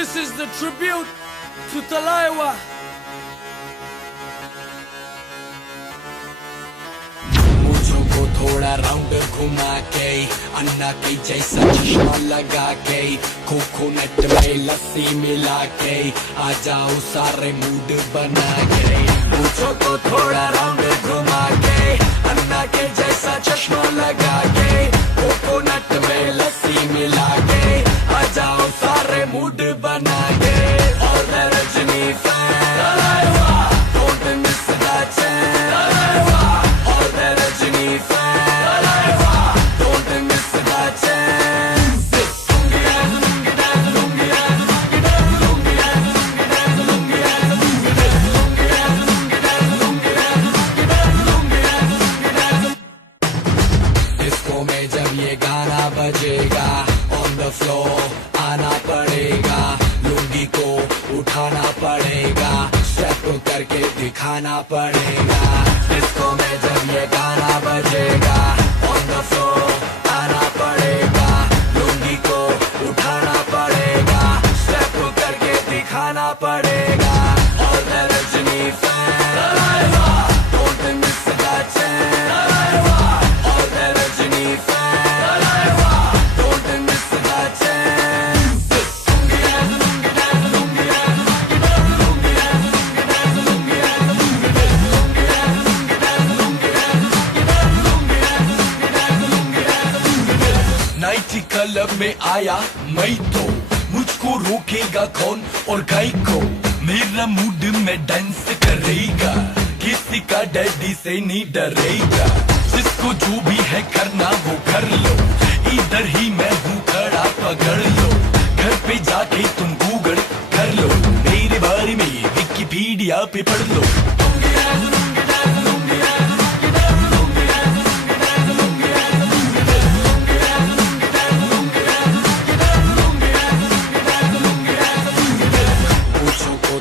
This is the tribute to Talaiwa. मुझको थोड़ा round घुमा के अन्ना के जैसा चश्मा लगा के कोकोनट में लस्सी मिला के आ जाओ सारे मूड बना के। मुझको थोड़ा राउंड घुमा के अन्ना के जैसा चश्मा लगा के कोकोनट में लस्सी मिला के आ जाओ सारे मूड बना के। और मैं Rajni fan, don't miss that chance। और मैं Rajni fan, don't miss that chance। Disco में जब ये गाना बजेगा ऑन द फ्लोर आना पड़ेगा, लुंगी को उठाना पड़ेगा, स्टेप करके दिखाना पड़ेगा। डिस्को में जब ये गाना बजेगा ऑन द फ्लोर आना पड़ेगा, लुंगी को उठाना पड़ेगा, स्टेप करके दिखाना पड़ेगा। और मैं Rajni fan, don't miss that chance। और मैं Rajni fan, don't miss that chance। नाइटी क्लब में आया मैं तो, मुझको रोकेगा कौन और गाय को। मेरा मूड में डांस करेगा, किसी का डैडी से नहीं डरेगा। जिसको जो भी है करना वो कर लो, इधर ही मैं हूँ खड़ा पकड़ लो। घर पे जाके तुम गूगल कर लो, मेरे बारे में विकिपीडिया पे पढ़ लो।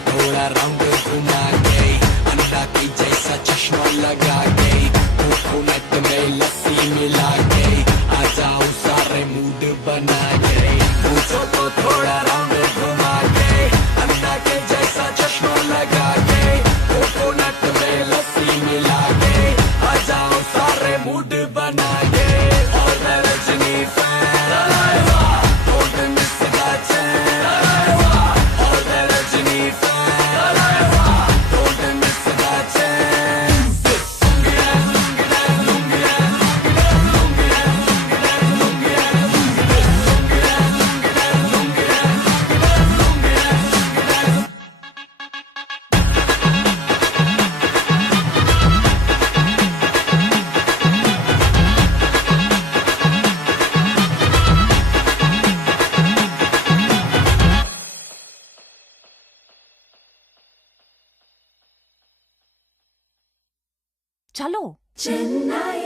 थोड़ा राउंड घुमा के अंडा के जैसा चश्मा लगा के कोकोनट में लस्सी मिला के आ जाओ सारे मूड बना के। मुझको थोड़ा राउंड घुमा के अंडा के जैसा चश्मा लगा के कोकोनट में लस्सी मिला के आ जाओ सारे मूड बना के। और मैं Rajni fan, don't miss that chance। और मैं Rajni fan, don't miss that chance। चलो। Chennai